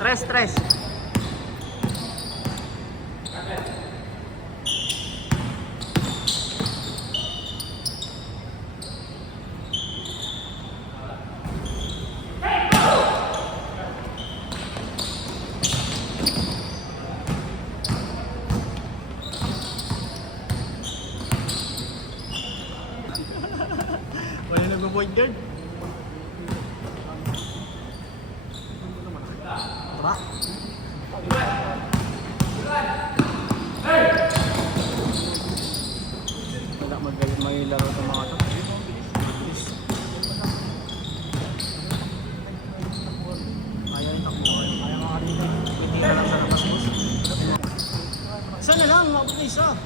Tres, tres. Wala nagpo-point guard. Tara. Wala magaling may laro itong mga ito. Ayaw yung takbo. Ayaw nga rin. Hindi na lang sa labas, boss. Isa na lang, mabot na isa.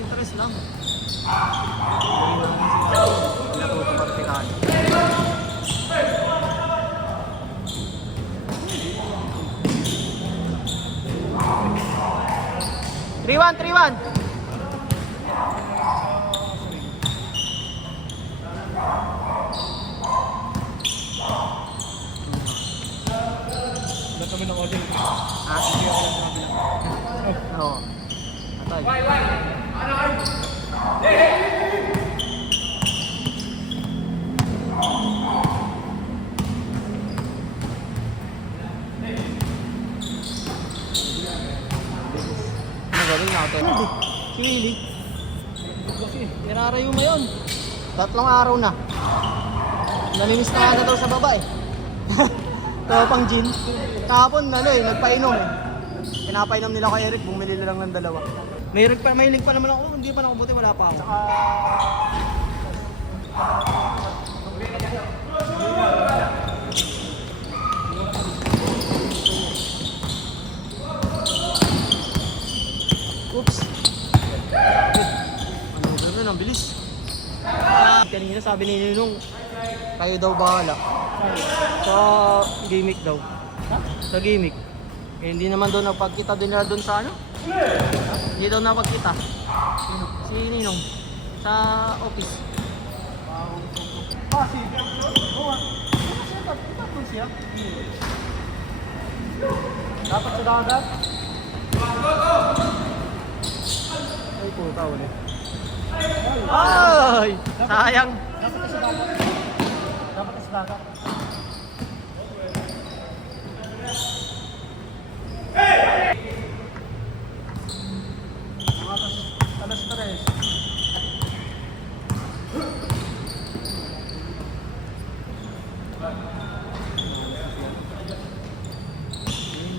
Interest lang. Natuto partikan. 3-1, 3-1. Lahat kami ng order. Ha? Oo. Atay. Magaling na ito. Sili. Irarayo mo yun. 3 araw na. Namimis na nga daw sa baba eh. Ito pang gin. Kahapon nagpainom eh. Pinapainom nila kay Eric, bumili lang ng 2. May link pa naman ako, hindi pa nakubuti, wala pa ako. Oops. Ang bilis. Kanina sabi ni Ninong, kayo daw bahala. Sa gimmick daw. Sa gimmick. Eh, hindi naman daw napagkita din nila doon sa ano? Hindi daw napagkita. Si Ninong. Sa office. Ah, si Oo. Ano siya? Dapat sa dagat. Ay, puta ulit. Ay! Sayang! Dapat sa dagat. Dapat sa dagat. Alas 3.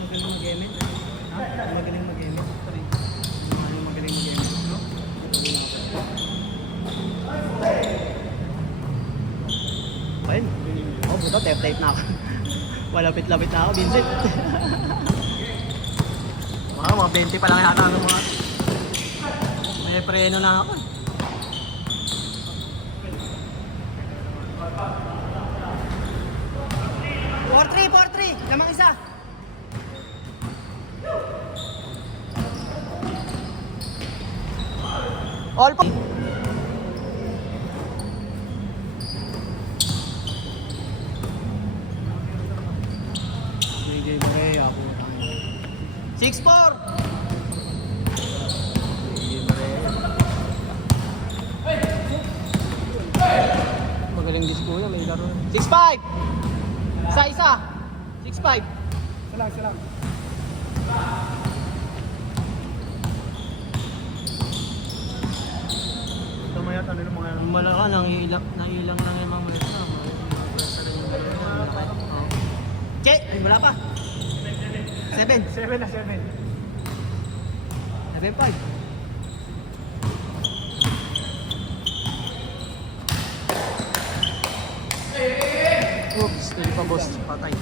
Magaling mag-emit. Ha? Magaling mag-emit. Magaling mag-emit. No? Ayun. Oh, buto. Tape na ako. Malapit-lapit na ako, Vincent. Mga 20 pa lang yata ng mga. May preno na ako. 4-3, lamang isa. All po. Bigay mo kaya ako. 6-4. Magaling disco na, may laro. 6-5. Isa. 6-5. Salang. Mayat ano yung mga Malaka, nangilang lang yung mga malaka. Che! Wala pa. 7. 7 na 7. 7-5. Oops, hindi pa boss. Patay.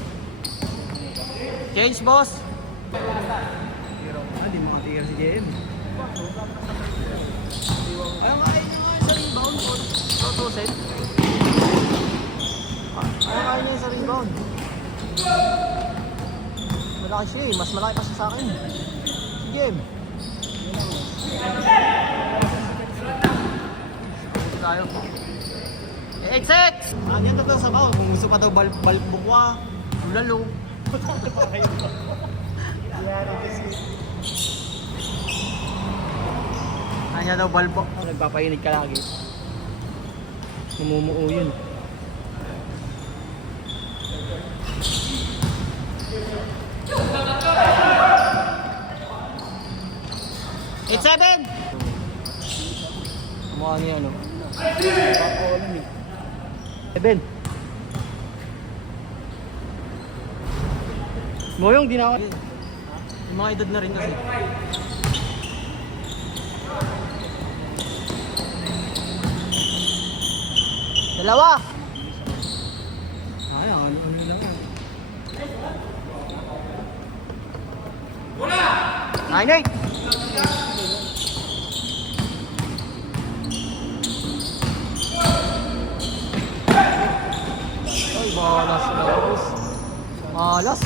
Change boss. Di mga tigil si JM. Ayaw kain niya nga sa rebound. Totoset. Ayaw kain niya sa rebound. Malaki siya eh. Mas malaki pa siya sa akin. Si JM. Tayo. 8-6! Yan daw sa baon. Kung gusto pa daw balbukwa, lalo. Kanya daw balbo. Nagpapainit ka lagi. Namumuo yun. It's 7! Mukha niya ano? 7. Moyong di na ako. Yung mga edad na rin kasi. Dalawa! Ay, ano lang yan. 9-8! Ay, malas na boss. Malas.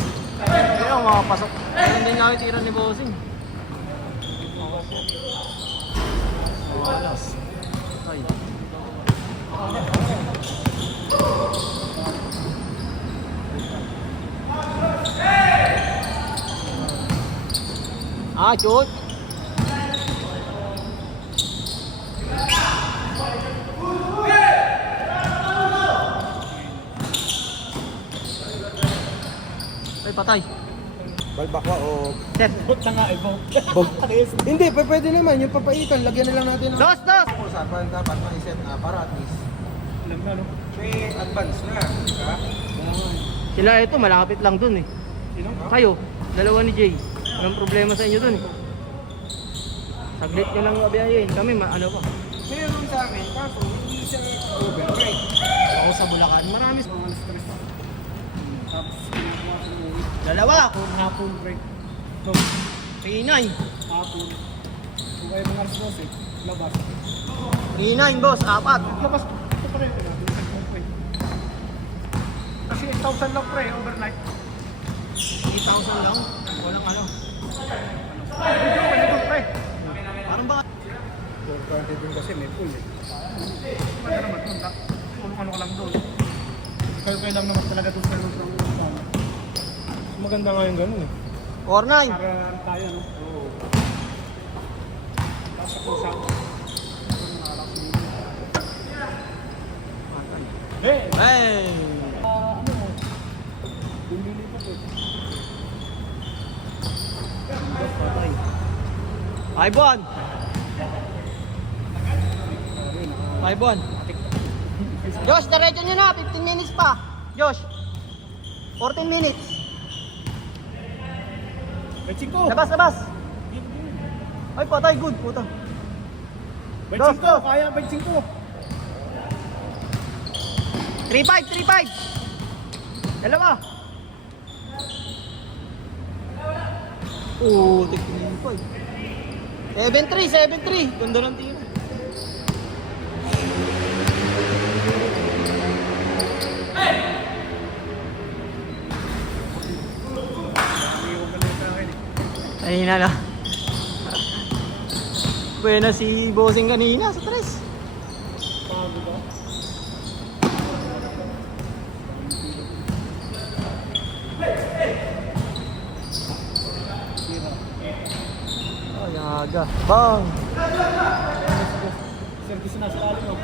Kaya makapasok. Kaya hindi nakitira ni bossing. Malas. Ay. Shoot. Ay, patay. Balbakwa o... Sir. Bot na nga, Ibo. Hindi, pwede naman. Yung papaitan, lagyan na lang natin ng... Dos! Usapan dapat ma-set na para at least Alam na, no? may advance na. Diba? Sila ito, malapit lang dun eh. Sino? Kayo, dalawa ni Jay. Walang problema sa inyo dun eh. Saglit nyo lang mabiyayin. Kami, ano pa. Meron sa amin, kaso hindi siya override. Ako sa Bulacan, marami. Mga stress. Tapos, Dalawa! kung hapon break. So, P9. hapon. Kung kayo mga alas 12, labas. P9, boss. 4. Labas, ito pa rin ito natin. Kasi 8,000 lang pre, overnight. 8,000 lang. Walang ano. Pwede doon pre. Parang ba? 420 din kasi may pool eh. Pwede naman doon. Kung ano ka lang doon. Kaya lang naman talaga doon sa loob ng usapan. Maganda nga yung ganun eh. 4-9. Para tayo, no? Oo. Tapos sa kusap. Hey! Hey! Ano? Bumili pa po. Patay. Ay, buwan! 5-1. Josh, diretso nyo na. 15 minutes pa. Josh. 14 minutes. Bechiko! Labas, labas. Ay, patay. Good. Puta. Bechiko! Kaya Bechiko! 3-5, 3-5. Dalawa. Oo, tignan ko eh. 7-3, 7-3. Ganda ng tira. Kanina na. Buena si bossing kanina sa 3. Pago ba? Ay, aga. Bang! Service na sa lalim, no?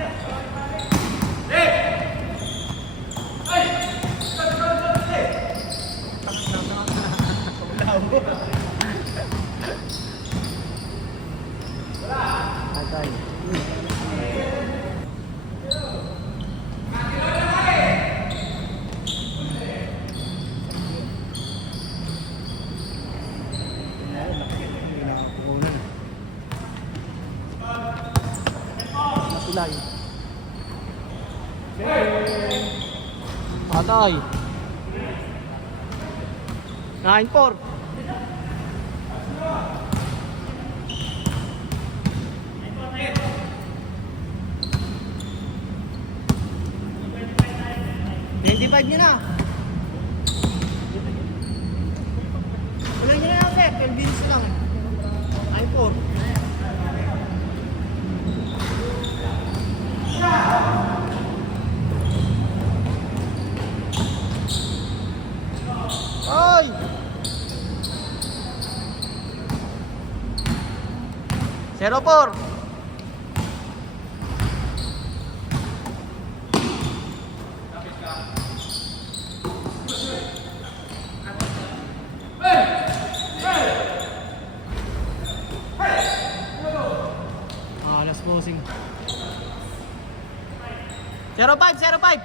Patay. Masulay. Patay. 9-4. $25 nyo na. Wala nyo na lang, sir. 12 minutes lang eh. 9-4. Ay! 0-4. Last closing. 0-5, 0-5.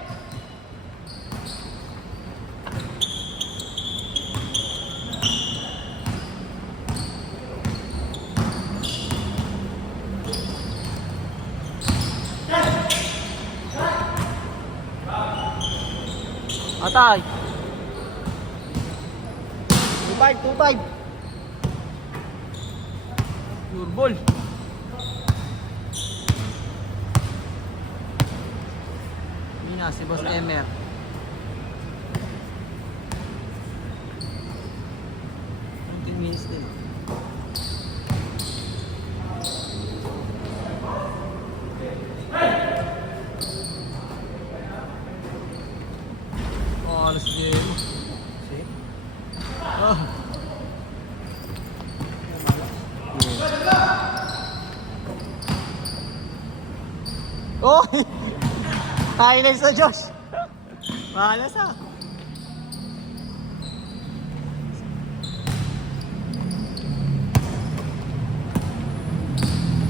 Atay. 2-5, 2-5. Pure ball. Mina si Boss Emer. Minutes din. Oh, alas game. See? Oh. Oh! Highlights na Josh. Mahalas ah.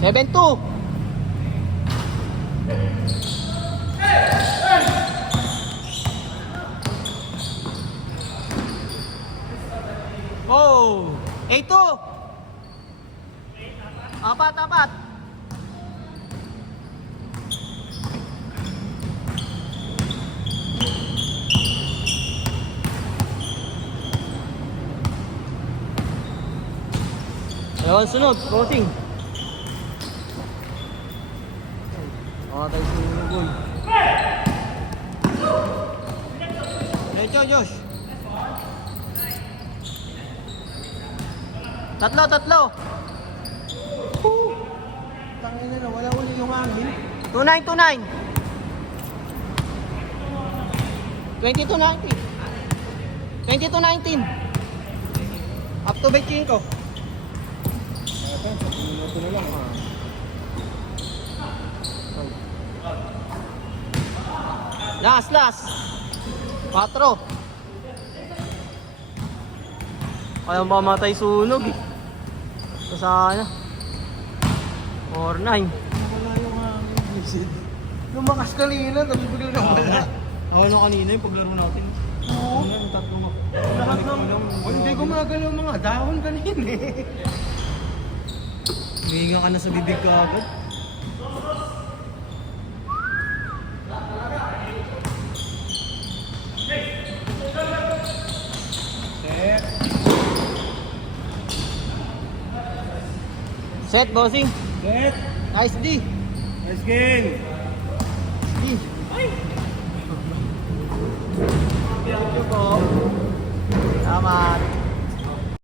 Seven two. Oh, 8-2. Apat. Dalawang sunod, crossing. Tayo sa goal. Lecho, Josh. Tatlo. Tangin na, wala uli yung angin. 29-29. 22-19. 22-19. Up to 25. Sa minuto na lang. Last. 4. Ayaw mamatay sunog eh. Ito sana. 4-9. Wala yung angin. Lumakas kanina, tapos bigla na wala. Ako na kanina yung paglaro natin. Oo. Yung tatlo mo. Lahat ng... Hindi gumagalaw mga dahon kanina eh. Huminga ka na sa bibig ka agad. Set, bossing. Set. Nice D. Nice game. D. Ay! Thank you po. Salamat.